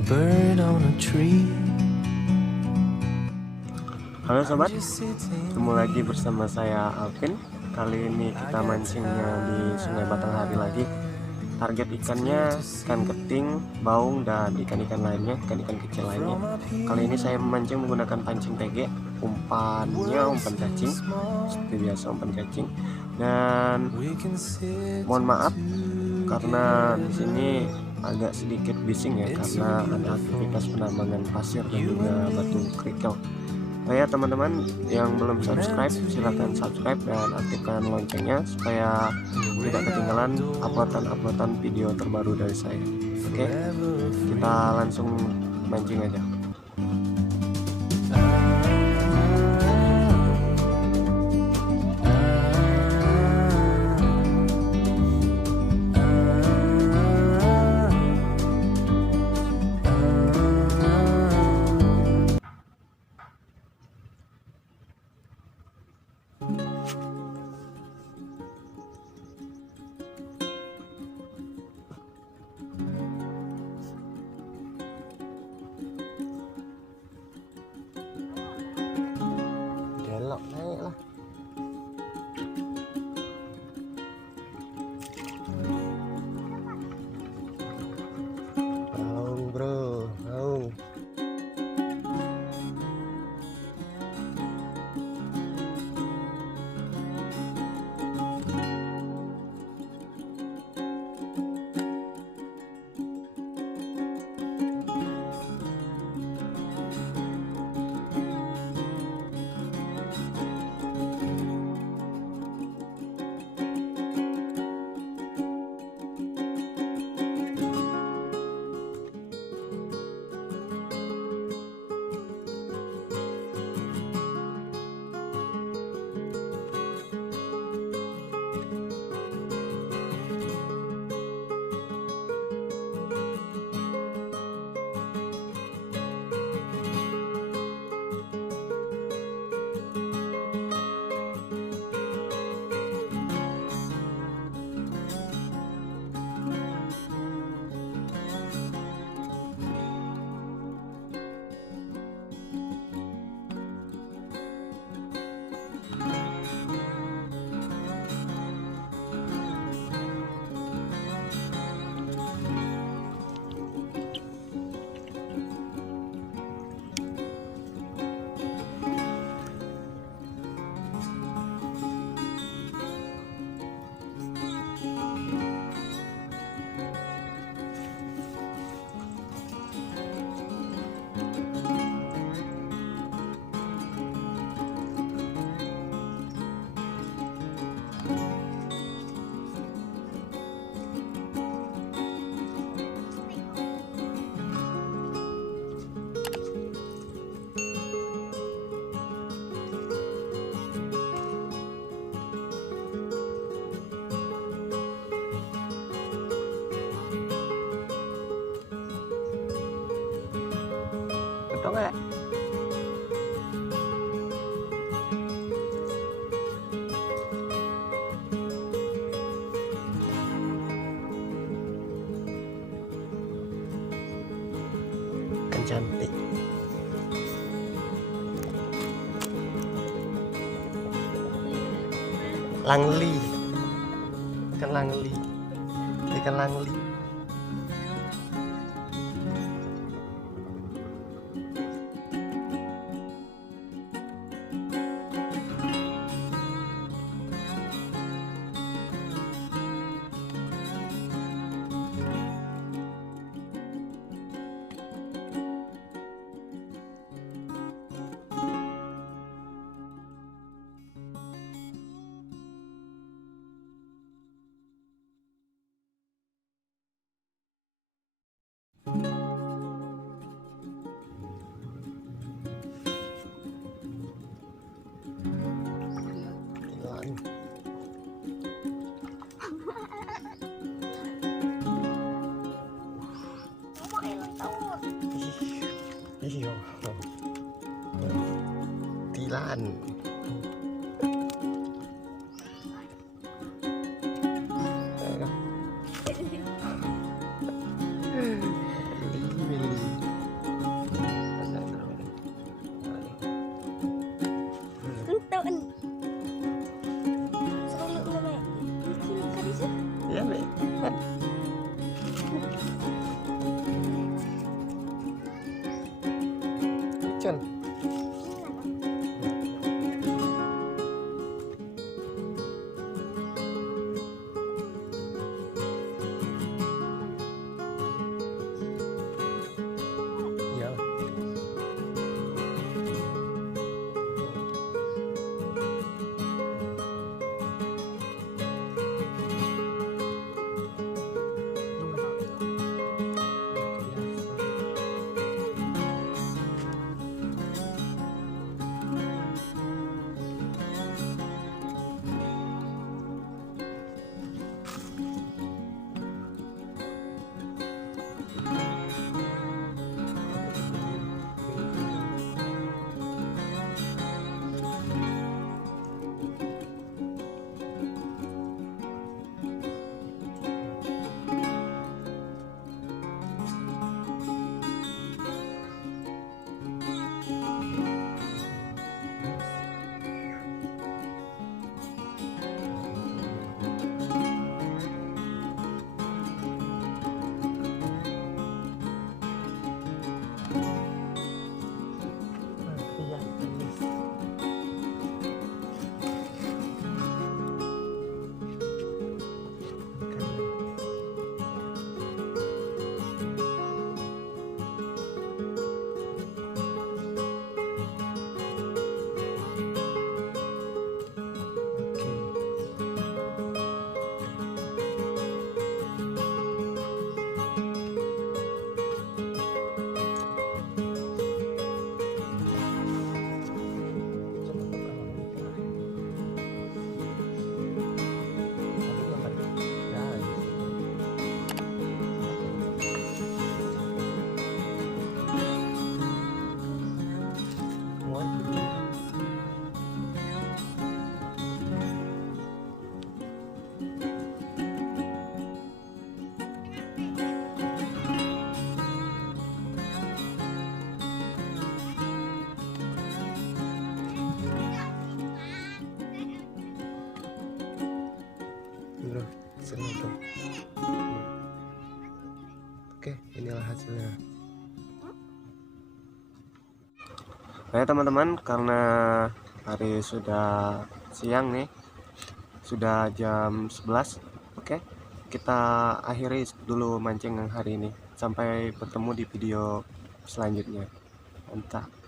a bird on a tree. Halo sobat, ketemu lagi bersama saya Alvin. Kali ini kita mancingnya di Sungai Batanghari lagi. Target ikannya ikan keting, baung, dan ikan-ikan lainnya, ikan-ikan kecil lainnya. Kali ini saya memancing menggunakan pancing PG. Umpannya umpan cacing, seperti biasa umpan cacing. Dan mohon maaf karena di sini agak sedikit bising ya, karena ada aktivitas penambangan pasir dan juga batu kerikil. Oh ya teman-teman yang belum subscribe, silahkan subscribe dan aktifkan loncengnya supaya tidak ketinggalan uploadan video terbaru dari saya. Oke, kita langsung mancing aja. Gelok naik lah. Naung bro, naung. Betul nggak? Kan cantik. Langli, ikan langli, ikan langli. Iya, tilan. Meli. action. Iya. Bro, seru tuh. Oke, inilah hasilnya. Nah teman-teman, karena hari sudah siang nih, sudah jam 11. Oke, kita akhiri dulu mancing yang hari ini. Sampai bertemu di video selanjutnya. Mantap.